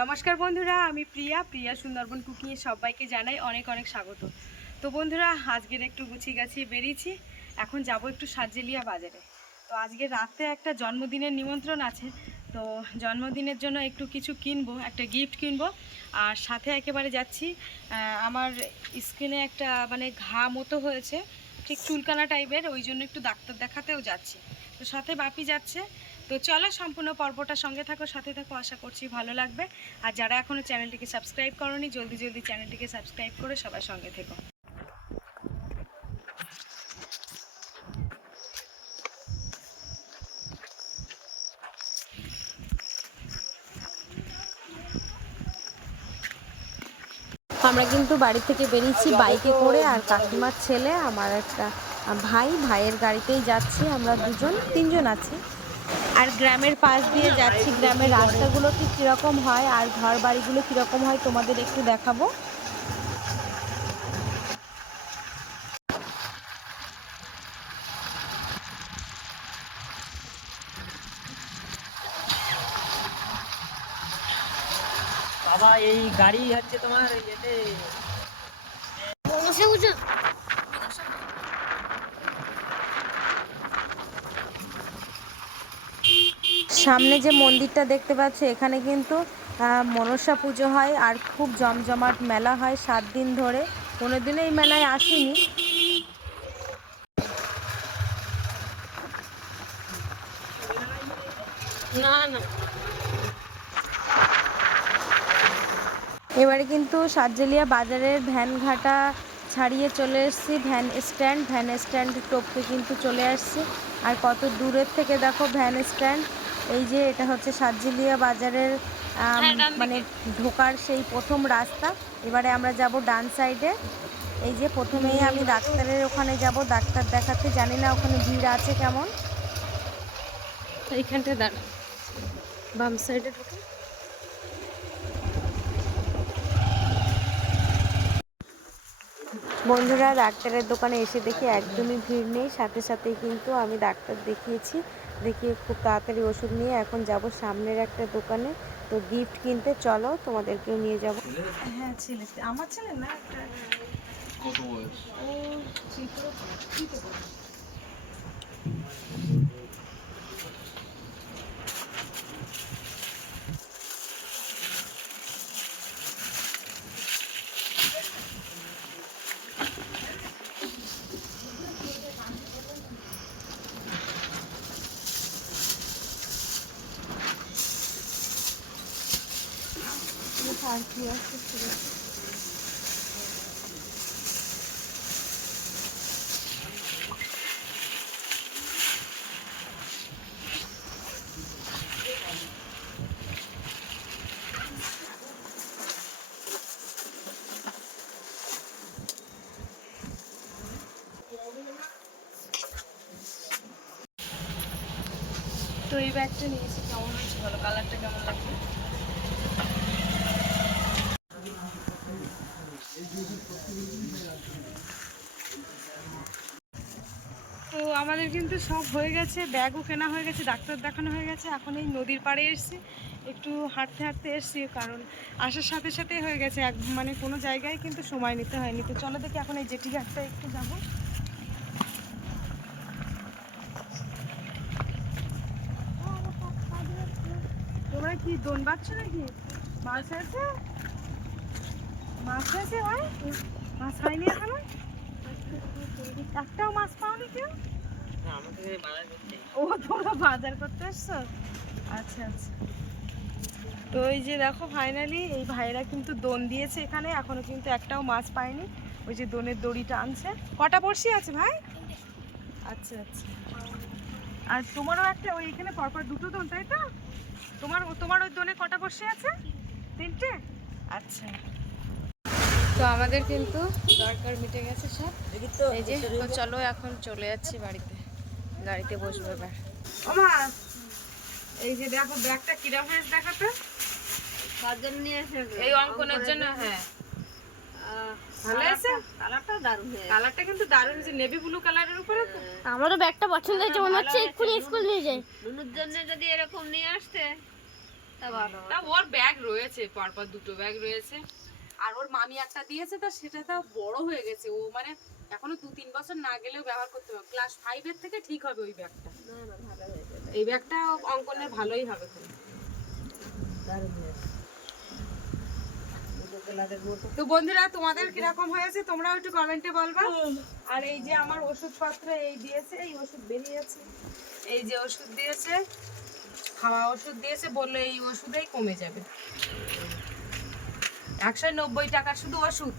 নমস্কার বন্ধুরা, আমি প্রিয়া প্রিয়া সুন্দরবন কুকিংয়ে সবাইকে জানাই অনেক অনেক স্বাগত। তো বন্ধুরা, আজকের একটু গুছিয়ে গাছিয়ে বেরিয়েছি, এখন যাব একটু সাজেলিয়া বাজারে। তো আজকে রাতে একটা জন্মদিনের নিমন্ত্রণ আছে, তো জন্মদিনের জন্য একটু কিছু কিনবো, একটা গিফট কিনবো, আর সাথে একেবারে যাচ্ছি আমার স্কিনে একটা মানে ঘা মতো হয়েছে, ঠিক চুলকানা টাইপের ওই জন্য একটু ডাক্তার দেখাতেও যাচ্ছি। তো সাথে বাপি যাচ্ছে তো চলো সম্পূর্ণ পর্বটা সঙ্গে থাকো, সাথে থাকো, আশা করছি ভালো লাগবে। আর যারা এখনও চ্যানেলটিকে সাবস্ক্রাইব করনি, জলদি জলদি চ্যানেলটিকে সাবস্ক্রাইব করে সবার সঙ্গে থেকো। আমরা কিন্তু বাড়ি থেকে বেরিয়েছি বাইকে করে, আর কাকিমার ছেলে, আমার একটা ভাই, ভাইয়ের গাড়িতেই যাচ্ছি, আমরা দুজন, তিনজন আছি। আর গ্রামের পাশ দিয়ে যাচ্ছি গ্রামের রাস্তাগুলো ঠিক কীরকম হয় আর ঘর বাড়িগুলো কীরকম হয় তোমাদের একটু দেখাবো। বাবা এই গাড়ি হচ্ছে তোমার এতে সামনে যে মন্দিরটা দেখতে পাচ্ছ এখানে কিন্তু মনসা পুজো হয় আর খুব জমজমাট মেলা হয় সাত দিন ধরে। কোনোদিনও এই মেলায় আসিনি। না না। এবারে কিন্তু সাতজেলিয়া বাজারের ভ্যান ঘাটা ছাড়িয়ে চলে এসেছি। ভ্যান স্ট্যান্ড ভ্যান স্ট্যান্ড টপকে কিন্তু চলে আসছি। আর কত দূরের থেকে দেখো ভ্যান স্ট্যান্ড। এই যে এটা হচ্ছে সাতজেলিয়া বাজারের মানে ঢোকার সেই প্রথম রাস্তা। এবারে আমরা যাব ডান সাইডে। এই যে প্রথমেই আমি ডাক্তারের ওখানে যাব। ডাক্তার দেখাতে জানি না ওখানে ভিড় আছে কেমন। এইখানটা দাঁড়া। বাম সাইডে ঢুকে। বন্ধুরা ডাক্তারের দোকানে এসে দেখি একদমই ভিড় নেই। সাথে সাথে কিন্তু আমি ডাক্তার দেখিয়েছি। দেখিয়ে খুব তাড়াতাড়ি ওষুধ নিয়ে এখন যাব সামনের একটা দোকানে। তো গিফট কিনতে চলো তোমাদেরকেও নিয়ে যাব। হ্যাঁ ছেলে। আমার ছেলে না একটা কত বয়স? ও আর কি আছে। তো এই ব্যাগটা নিয়েছি কেমন হয়েছে বলো? কালারটা কেমন লাগবে তো আমাদের কিন্তু সব হয়ে গেছে, ব্যাগও কেনা হয়ে গেছে, ডাক্তার দেখানো হয়ে গেছে, এখন এই নদীর পাড়ে এসেছি, একটু হাঁটতে হাঁটতে এসেছি, কারণ আসার সাথে সাথে হয়ে গেছে, এক মানে কোনো জায়গায় কিন্তু সময় নিতে হয়নি। তো চলো দেখি এখন এই জেটি ঘাটটা একটু যাব। তোমরা কি দোন পাচ্ছ নাকি? মাছ আছে? মাছ আছে ভাই? মাছ হয়নি এখনও? একটাও মাছ পাওনি কেউ? ও, তোমরা বাজার করতে এসছো? আচ্ছা আচ্ছা। তো এই যে দেখো ফাইনালি এই ভাইরা কিন্তু দোন দিয়েছে এখানে, এখনও কিন্তু একটাও মাছ পায়নি। ওই যে দোনের দড়িটা আনছে। কটা বড়শি আছে ভাই? আচ্ছা আচ্ছা। আর তোমারও একটা, ওই এখানে পরপর দুটো দোন, তাই তো? তোমার তোমার ওই দোনে কটা বসে আছে? তিনটে? আচ্ছা। তো আমাদের কিন্তু দরকার মিটে গেছে সব। এই যে চলো এখন চলে যাচ্ছি বাড়িতে। গাড়িতে বসবো এবার। এই যে দেখো ব্যাগটা কিরম হয়েছে দেখো তো। এই অঙ্কনের জন্য হ্যাঁ। ভালো আছে কালারটা দারুণ কালারটা কিন্তু দারুণ যে নেভি ব্লু কালারের উপরে তো। আমারও ব্যাগটা পছন্দ হয়েছে মনে হচ্ছে এক্ষুনি স্কুল নিয়ে যাই। জন্য যদি এরকম নিয়ে আসতে তা ওর ব্যাগ রয়েছে পরপর দুটো ব্যাগ রয়েছে। আর ওর মামি একটা দিয়েছে তো সেটা তো বড় হয়ে গেছে ও মানে এখনও দু তিন বছর না গেলেও ব্যবহার করতে হবে। ক্লাস ফাইভের থেকে ঠিক হবে ওই ব্যাগটা। এই ব্যাগটা অঙ্কনের ভালোই হবে। তো। বন্ধুরা তোমাদের কীরকম হয়েছে? তোমরাও একটু কমেন্টে বলবা। আর এই যে আমার ওষুধপত্র এই দিয়েছে এই ওষুধ বেরিয়েছে। এই যে ওষুধ দিয়েছে খাওয়া ওষুধ দিয়েছে বলল এই ওষুধেই কমে যাবে। একশো নব্বই টাকা শুধু ওষুধ।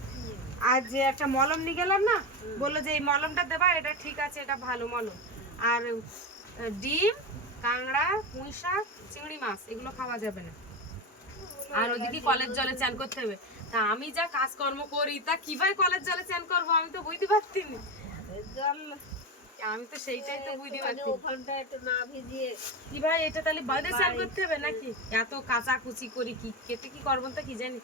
আর যে একটা মলম নিয়ে গেলাম না, বলল যে এই মলমটা দেবা, এটা ঠিক আছে, এটা ভালো মলম। আর ডিম, কাঁকড়া, পুঁই শাক, চিংড়ি মাছ, এগুলো খাওয়া যাবে না। আর ওদিকে কলের জলে চান করতে হবে। তা আমি যা কাজকর্ম করি, তা কীভাবে কলের জলে চান করব আমি তো বুঝতে পারছি না আমি তো সেইটাই তো বুঝতে পারছি। কি ভাই, এটা তাহলে বাদে চান করতে হবে নাকি? এত কাঁচা কুচি করি, কি কেটে কি করব তা কি জানি।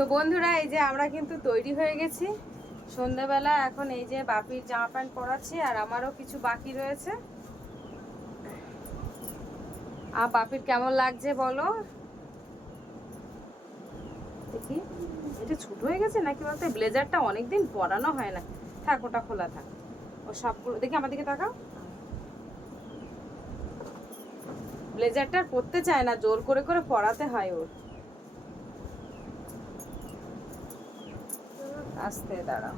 তো বন্ধুরা, এই যে আমরা কিন্তু তৈরি হয়ে গেছি। সন্ধ্যাবেলা এখন এই যে বাপির জামা প্যান্ট পরাচ্ছি আর আমারও কিছু বাকি রয়েছে। আর বাপির কেমন লাগছে বলো? দেখি, এটা ছোট হয়ে গেছে নাকি বলতে? ব্লেজারটা অনেকদিন পরানো হয় না। থাক, ওটা খোলা থাক। ও সবগুলো, দেখি আমার দিকে তাকাও। ব্লেজারটা পরতে চায় না, জোর করে করে পরাতে হয় ওর। আস্তে দাঁড়াও।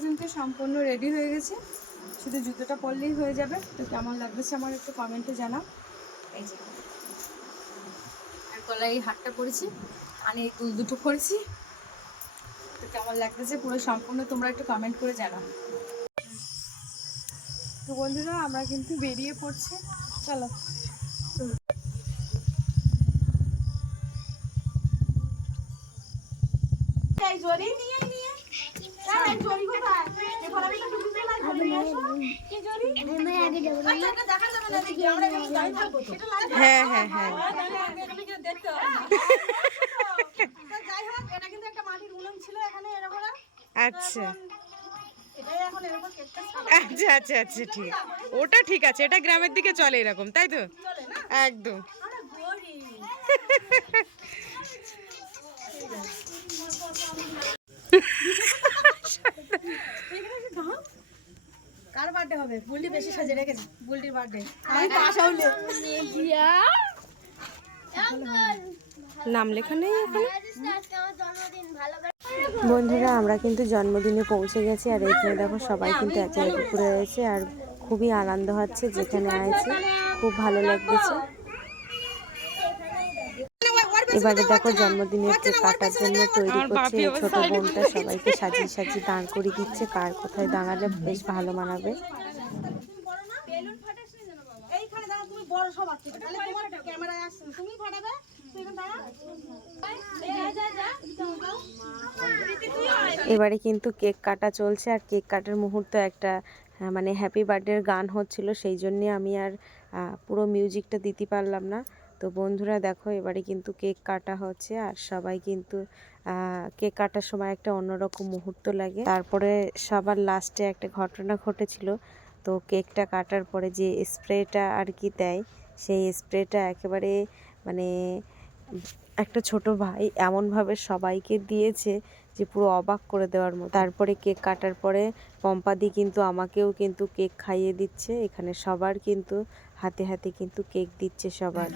কিন্তু সম্পূর্ণ রেডি হয়ে গেছে। শুধু জুতোটা পরলেই হয়ে যাবে। তো কেমন লাগতেছে আমার একটু কমেন্টে জানাও। এই যে। আর গলায় এই হাটটা পরেছি। আর এই দুল দুটো পরেছি। তো কেমন লাগতেছে পুরো সম্পূর্ণ তোমরা একটু কমেন্ট করে জানাও। তো বন্ধুরা, আমরা কিন্তু বেরিয়ে পড়ছি। চলো। হ্যাঁ হ্যাঁ হ্যাঁ। আচ্ছা। আচ্ছা আচ্ছা আচ্ছা ঠিক। ওটা ঠিক আছে এটা গ্রামের দিকে চলে এরকম তাই তো? একদম। নাম বন্ধুরা, আমরা কিন্তু জন্মদিনে পৌঁছে গেছি আর এখানে দেখো, সবাই কিন্তু একে একে ঘুরে রয়েছে আর খুবই আনন্দ হচ্ছে যেখানে আছে। খুব ভালো লাগতেছে। এবারে দেখো জন্মদিনের কেক কাটার জন্য তৈরি করছে ছোট বোনটা সবাইকে সাজিয়ে সাজিয়ে দাঁড় করে দিচ্ছে। কার কোথায় দাঁড়ালে বেশ ভালো মানাবে। এইখানে দাঁড়া তুমি বড় সবার থেকে তাহলে তোমার ক্যামেরায় আসছে। না। তুমি ফাটাবে তুই এখানে দাঁড়া এবারে কিন্তু কেক কাটা চলছে আর কেক কাটার মুহূর্তে একটা মানে হ্যাপি বার্থডের গান হচ্ছিল। সেই জন্যে আমি আর পুরো মিউজিকটা দিতে পারলাম না। তো বন্ধুরা দেখো, এবারে কিন্তু কেক কাটা হচ্ছে আর সবাই কিন্তু কেক কাটার সময় একটা অন্যরকম মুহূর্ত লাগে। তারপরে সবার লাস্টে একটা ঘটনা ঘটেছিল। তো কেকটা কাটার পরে যে স্প্রেটা আর কি দেয়, সেই স্প্রেটা একেবারে মানে একটা ছোট ভাই এমনভাবে সবাইকে দিয়েছে যে পুরো অবাক করে দেওয়ার মতো। তারপরে কেক কাটার পরে পম্পাদি কিন্তু আমাকেও কিন্তু কেক খাইয়ে দিচ্ছে। এখানে সবার কিন্তু হাতে হাতে কিন্তু কেক দিচ্ছে সবার।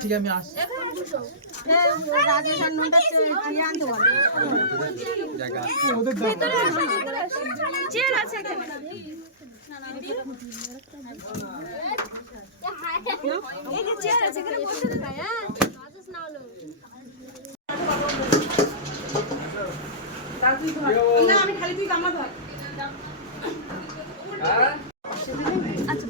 আমি আচ্ছা,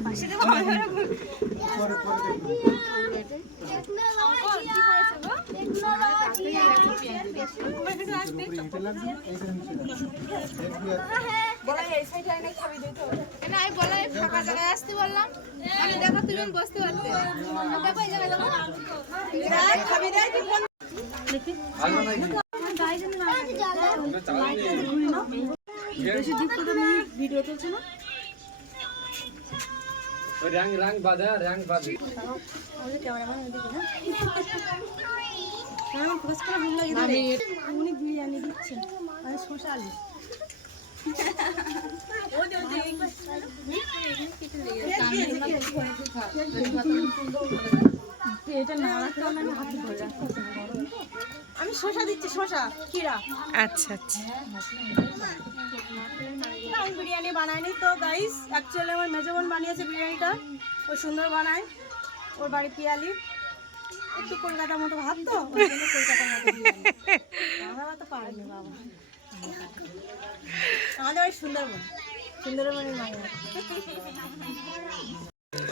বলে। ফাঁকা জায়গায় আসতে বললাম। মানে দেখো তুমি বসতে পারতে। দেখো এই জায়গায় দেখো। দেখি ভিডিও চলছে না রং রং বাজা রং বাজা ওই ক্যামেরাম্যান ওইদিকে না ক্যামেরাম্যান ফোকাস করে ভুল লাগে ধরে উনি বিরিয়ানি দিচ্ছেন আর শসা আলু এটা না রাখতে আমি হাতে ধরে রাখতে শশা দিচ্ছি শশা কিরা আচ্ছা আচ্ছা। বিরিয়ানি বানাইনি তো গাইস অ্যাকচুয়ালি আমার মেজো বোন বানিয়েছে বিরিয়ানিটা। ও সুন্দর বানায়। ওর বাড়ি পিয়ালি। একটু কলকাতার মতো ভাব তো কলকাতার মতো তো পারেনি বাবা। আমাদের বাড়ি সুন্দরবন। সুন্দরবনের মানে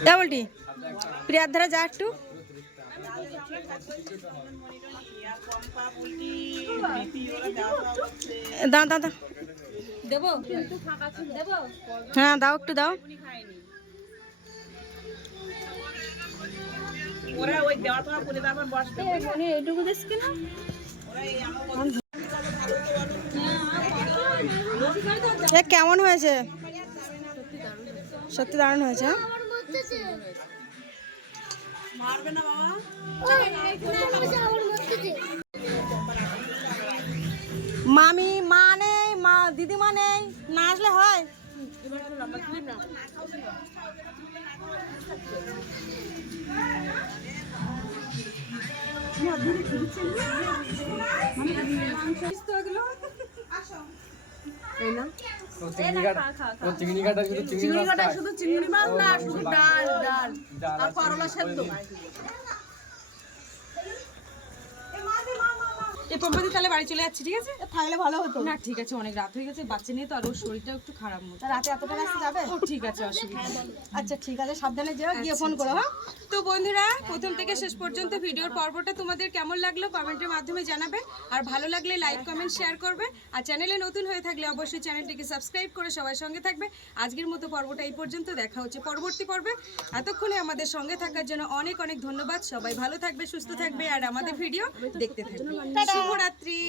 ডাবল টি প্রিয়ার ধারা যা একটু। দাও দাও দাও। দেবো? হ্যাঁ দাও একটু দাও। এ কেমন হয়েছে? সত্যি দারুণ হয়েছে হ্যাঁ? মামি মা নেই মা দিদিমা নেই না আসলে হয়। চিংড়ি কাটা শুধু চিংড়ি মাছ না শুধু ডাল ডাল। আর করলা সেদ্ধ। এই পম্পাদি তাহলে বাড়ি চলে যাচ্ছি ঠিক আছে? থাকলে ভালো হতো। না ঠিক আছে অনেক রাত হয়ে গেছে বাচ্চা নিয়ে তো আর ওর শরীরটা একটু খারাপ মতো রাতে এতটা রাস্তা যাবে? ও ঠিক আছে অসুবিধা আচ্ছা ঠিক আছে সাবধানে যেও গিয়ে ফোন করো হ্যাঁ? তো বন্ধুরা প্রথম থেকে শেষ পর্যন্ত ভিডিওর পর্বটা তোমাদের কেমন লাগল কমেন্টের মাধ্যমে জানাবে। আর ভালো লাগলে লাইক কমেন্ট শেয়ার করবে। আর চ্যানেলে নতুন হয়ে থাকলে অবশ্যই চ্যানেলটিকে সাবস্ক্রাইব করে সবার সঙ্গে থাকবে। আজকের মতো পর্বটা এই পর্যন্ত দেখা হচ্ছে পরবর্তী পর্বে। এতক্ষণে আমাদের সঙ্গে থাকার জন্য অনেক অনেক ধন্যবাদ। সবাই ভালো থাকবে সুস্থ থাকবে আর আমাদের ভিডিও দেখতে থাকবে। শুভরাত্রি।